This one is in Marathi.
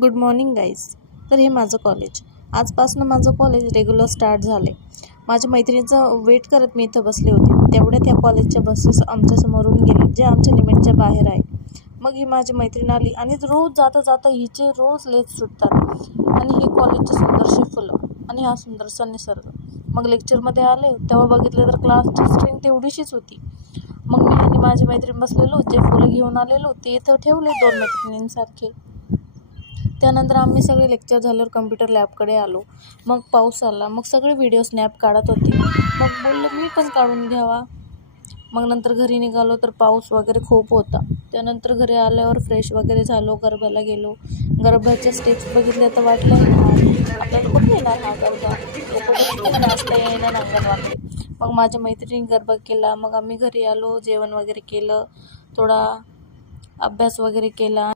Good morning guys. तर हे माझं कॉलेज. आजपासून माझं कॉलेज रेग्युलर स्टार्ट झाले. माझ्या मैत्रिणीचं वेट करत मी इथं बसले होते. तेवढ्यात या कॉलेजच्या बसेस आमच्यासमोरून गेले, जे आमच्या लिमिटच्या बाहेर आहे. मग ही माझी मैत्रीण आली आणि रोज जाता जाता हिचे रोज लेट सुटतात. आणि हे कॉलेजचे सुंदरसे फुलं आणि हा सुंदरसा निसर्ग. मग लेक्चरमध्ये आले तेव्हा बघितलं तर क्लासची स्ट्रेंथ तेवढीशीच होती. मग मी आणि माझी मैत्रीण बसलेलो, जे फुलं घेऊन आलेलो ते इथं ठेवले दोन मैत्रिणींसारखे. त्यानंतर आम्ही सगळे लेक्चर झाल्यावर कम्प्युटर लॅबकडे आलो. मग पाऊस आला. मग सगळे व्हिडिओ स्नॅप काढत होते. मग बोललं मी पण काढून घ्यावा. मग नंतर घरी निघालो तर पाऊस वगैरे खूप होता. त्यानंतर घरी आल्यावर फ्रेश वगैरे झालो, गरब्याला गेलो. गरब्याच्या स्टेप्स बघितल्या तर वाटलं आपल्याला कुठे येणार हा गरबा, लोक नाचता येईना अंगणवाडी. मग माझ्या मैत्रिणी गरबा केला. मग आम्ही घरी आलो, जेवण वगैरे केलं, थोडा अभ्यास वगैरे केला.